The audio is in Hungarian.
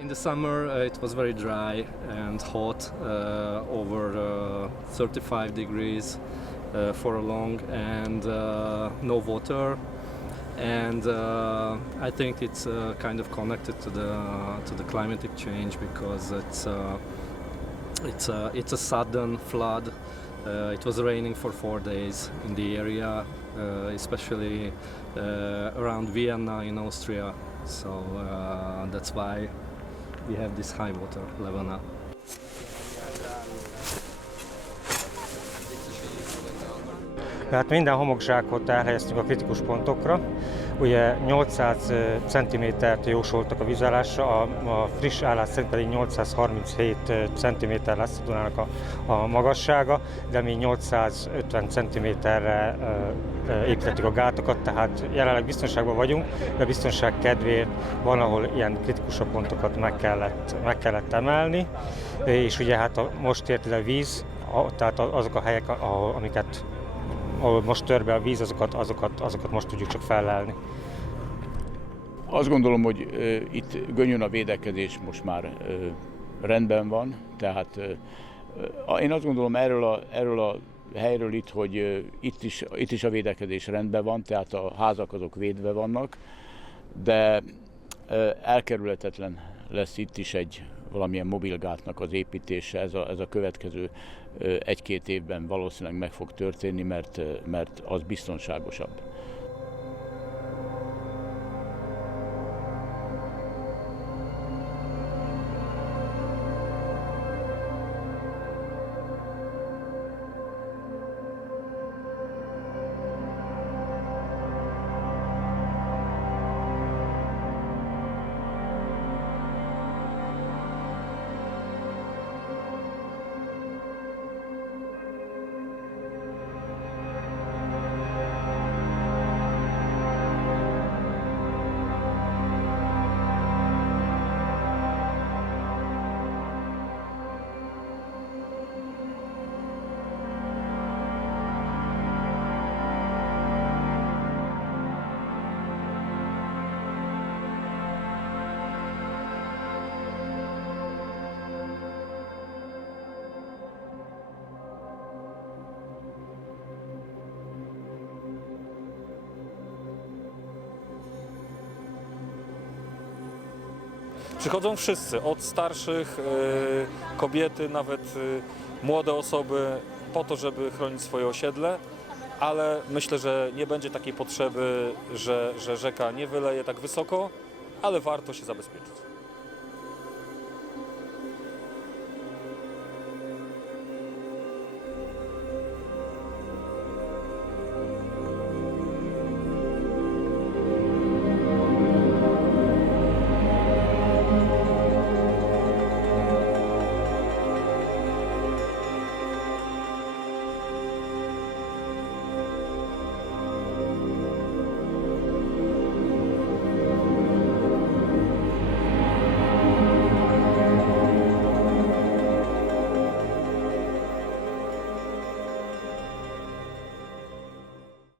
In the summer it was very dry and hot, over 35 degrees for a long, and no water. And I think it's kind of connected to the climatic change, because it's a sudden flood. It was raining for 4 days in the area, especially around Vienna in Austria. So that's why we have this high water level now. Tehát minden homokzsákot elhelyeztünk a kritikus pontokra. Ugye 800 cm-t jósoltak a vízállásra, a friss állás szerint pedig 837 cm lesz a Dunának a magassága, de mi 850 cm-re építettük a gátokat, tehát jelenleg biztonságban vagyunk, de a biztonság kedvéért van, ahol ilyen kritikusabb pontokat meg kellett emelni, és ugye hát most ért ide a víz, tehát azok a helyek, ahol most tör be a víz, azokat most tudjuk csak fellelni. Azt gondolom, hogy itt Gönyön a védekezés most már rendben van, tehát én azt gondolom erről a helyről itt, hogy itt is a védekezés rendben van, tehát a házak azok védve vannak, de elkerülhetetlen lesz itt is valamilyen mobilgátnak az építése, ez a következő 1-2 évben valószínűleg meg fog történni, mert az biztonságosabb. Przychodzą wszyscy, od starszych, kobiety, nawet młode osoby, po to, żeby chronić swoje osiedle, ale myślę, że nie będzie takiej potrzeby, że rzeka nie wyleje tak wysoko, ale warto się zabezpieczyć.